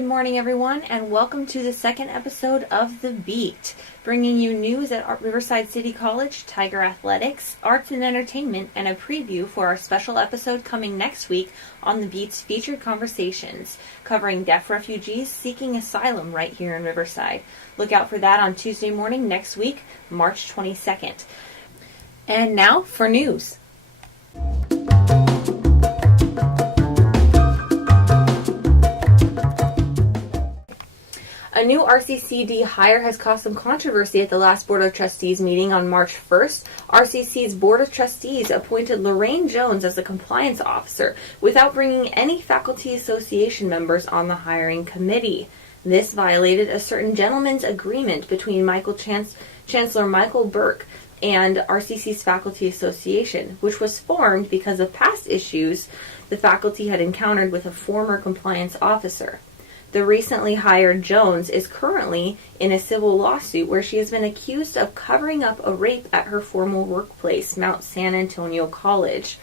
Good morning, everyone, and welcome to the second episode of The Beat, bringing you news at Riverside City College, Tiger Athletics, arts and entertainment, and a preview for our special episode coming next week on The Beat's featured conversations, covering deaf refugees seeking asylum right here in Riverside. Look out for that on Tuesday morning next week, March 22nd. And now for news. A new RCCD hire has caused some controversy at the last Board of Trustees meeting on March 1st. RCC's Board of Trustees appointed Lorraine Jones as the compliance officer without bringing any faculty association members on the hiring committee. This violated a certain gentleman's agreement between Chancellor Michael Burke and RCC's Faculty Association, which was formed because of past issues the faculty had encountered with a former compliance officer. The recently hired Jones is currently in a civil lawsuit where she has been accused of covering up a rape at her former workplace, Mount San Antonio College.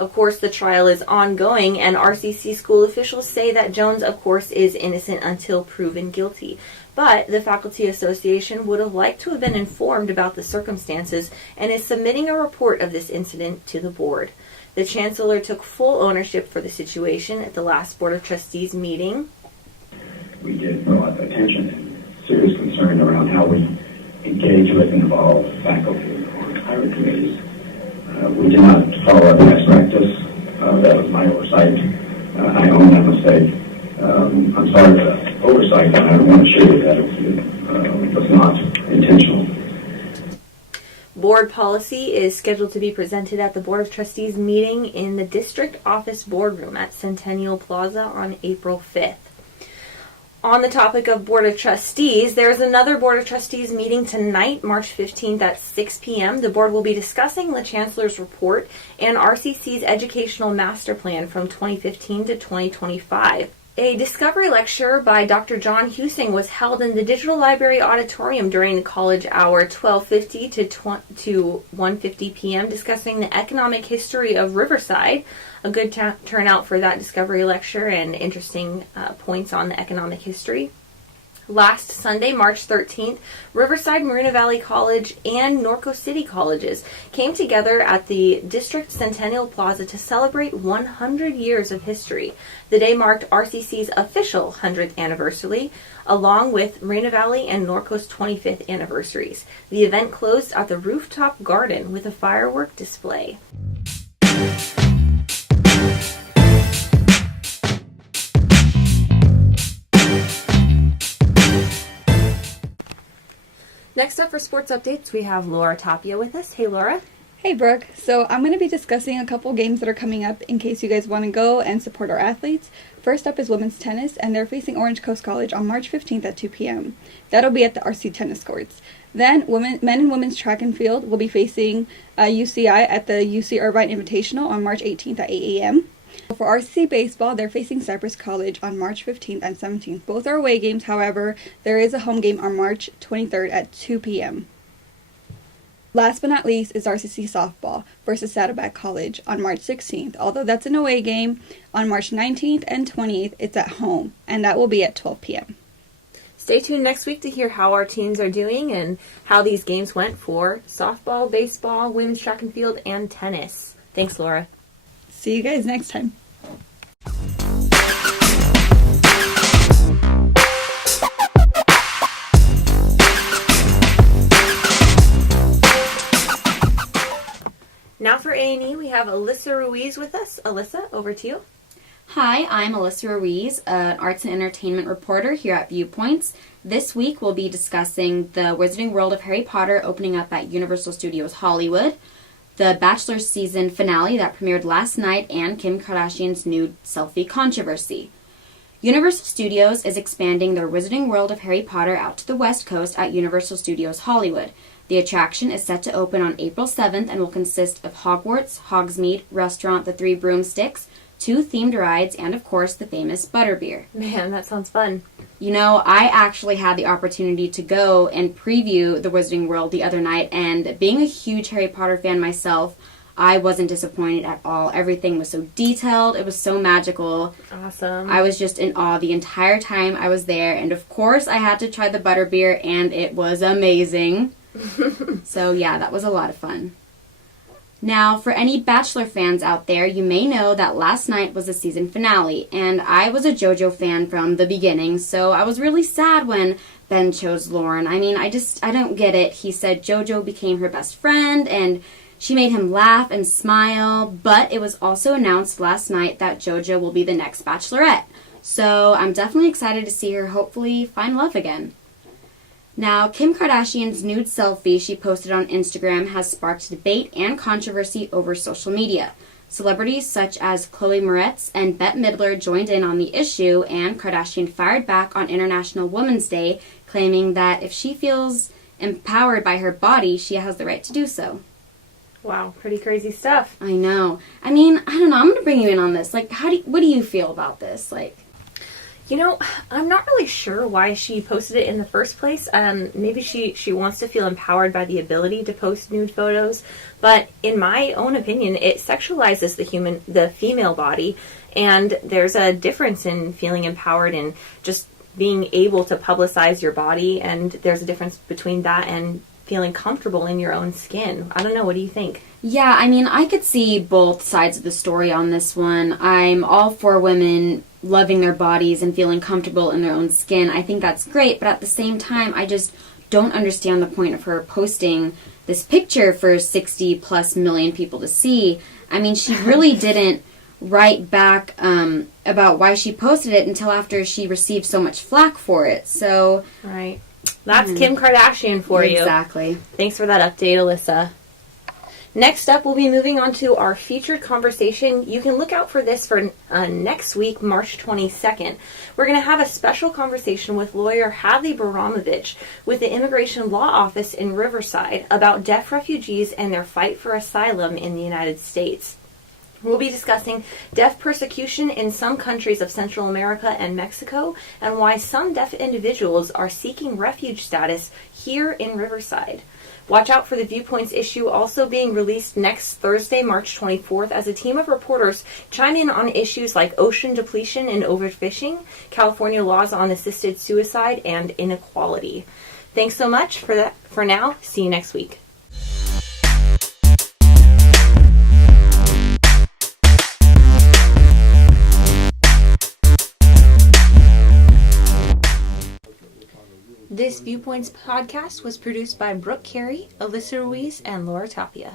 Of course, the trial is ongoing, and RCC school officials say that Jones, of course, is innocent until proven guilty. But the Faculty Association would have liked to have been informed about the circumstances and is submitting a report of this incident to the board. The Chancellor took full ownership for the situation at the last Board of Trustees meeting. We did a lot of attention and serious concern around how we engage with and involve faculty on hiring committees. We did not follow up best practice. That was my oversight. I own that mistake. I'm sorry for the oversight, and I want to share that it was not intentional. Board policy is scheduled to be presented at the Board of Trustees meeting in the District Office Boardroom at Centennial Plaza on April 5th. On the topic of Board of Trustees, there's another Board of Trustees meeting tonight, March 15th at 6 p.m. The board will be discussing the Chancellor's report and RCC's Educational Master Plan from 2015 to 2025. A discovery lecture by Dr. John Husing was held in the Digital Library Auditorium during the college hour 12:50 to 1:50 p.m. discussing the economic history of Riverside. A good turnout for that discovery lecture and interesting points on the economic history. Last Sunday, March 13th, Riverside, Marina Valley College, and Norco City Colleges came together at the District Centennial Plaza to celebrate 100 years of history. The day marked RCC's official 100th anniversary, along with Marina Valley and Norco's 25th anniversaries. The event closed at the rooftop garden with a firework display. Next up for sports updates, we have Laura Tapia with us. Hey, Laura. Hey, Brooke. So I'm going to be discussing a couple games that are coming up in case you guys want to go and support our athletes. First up is women's tennis, and they're facing Orange Coast College on March 15th at 2 p.m. That'll be at the RC tennis courts. Then men and women's track and field will be facing UCI at the UC Irvine Invitational on March 18th at 8 a.m. For RCC baseball, they're facing Cypress College on March 15th and 17th. Both are away games, however, there is a home game on March 23rd at 2 p.m. Last but not least is RCC softball versus Saddleback College on March 16th. Although that's an away game, on March 19th and 20th, it's at home, and that will be at 12 p.m. Stay tuned next week to hear how our teams are doing and how these games went for softball, baseball, women's track and field, and tennis. Thanks, Laura. See you guys next time. Now for A&E, we have Alyssa Ruiz with us. Alyssa, over to you. Hi, I'm Alyssa Ruiz, an arts and entertainment reporter here at Viewpoints. This week we'll be discussing the Wizarding World of Harry Potter opening up at Universal Studios Hollywood, the Bachelor season finale that premiered last night, and Kim Kardashian's nude selfie controversy. Universal Studios is expanding their Wizarding World of Harry Potter out to the West Coast at Universal Studios Hollywood. The attraction is set to open on April 7th and will consist of Hogwarts, Hogsmeade, Restaurant The Three Broomsticks, 2 themed rides, and of course the famous Butterbeer. Man, that sounds fun. You know, I actually had the opportunity to go and preview the Wizarding World the other night, and being a huge Harry Potter fan myself, I wasn't disappointed at all. Everything was so detailed. It was so magical. Awesome. I was just in awe the entire time I was there. And of course, I had to try the butterbeer, and it was amazing. So yeah, that was a lot of fun. Now, for any Bachelor fans out there, you may know that last night was the season finale, and I was a JoJo fan from the beginning, so I was really sad when Ben chose Lauren. I mean, I don't get it. He said JoJo became her best friend, and she made him laugh and smile, but it was also announced last night that JoJo will be the next Bachelorette. So I'm definitely excited to see her hopefully find love again. Now, Kim Kardashian's nude selfie she posted on Instagram has sparked debate and controversy over social media. Celebrities such as Chloe Moretz and Bette Midler joined in on the issue, and Kardashian fired back on International Women's Day, claiming that if she feels empowered by her body, she has the right to do so. Wow, pretty crazy stuff. I know. I mean, I don't know. I'm going to bring you in on this. Like, what do you feel about this? Like, You know, I'm not really sure why she posted it in the first place. Maybe she wants to feel empowered by the ability to post nude photos. But in my own opinion, it sexualizes the female body. And there's a difference in feeling empowered and just being able to publicize your body. And there's a difference between that and feeling comfortable in your own skin. I don't know. What do you think? Yeah, I mean, I could see both sides of the story on this one. I'm all for women loving their bodies and feeling comfortable in their own skin. I think that's great, but at the same time, I just don't understand the point of her posting this picture for 60 plus million people to see. I mean, she really didn't write back about why she posted it until after she received so much flack for it. So, Right. That's Kim Kardashian for you. Exactly. Thanks for that update, Alyssa. Next up, we'll be moving on to our featured conversation. You can look out for this for next week, March 22nd. We're going to have a special conversation with lawyer Hadley Baramovich with the Immigration Law Office in Riverside about deaf refugees and their fight for asylum in the United States. We'll be discussing deaf persecution in some countries of Central America and Mexico and why some deaf individuals are seeking refuge status here in Riverside. Watch out for the Viewpoints issue also being released next Thursday, March 24th, as a team of reporters chime in on issues like ocean depletion and overfishing, California laws on assisted suicide, and inequality. Thanks so much for that. For now, see you next week. This Viewpoints podcast was produced by Brooke Carey, Alyssa Ruiz, and Laura Tapia.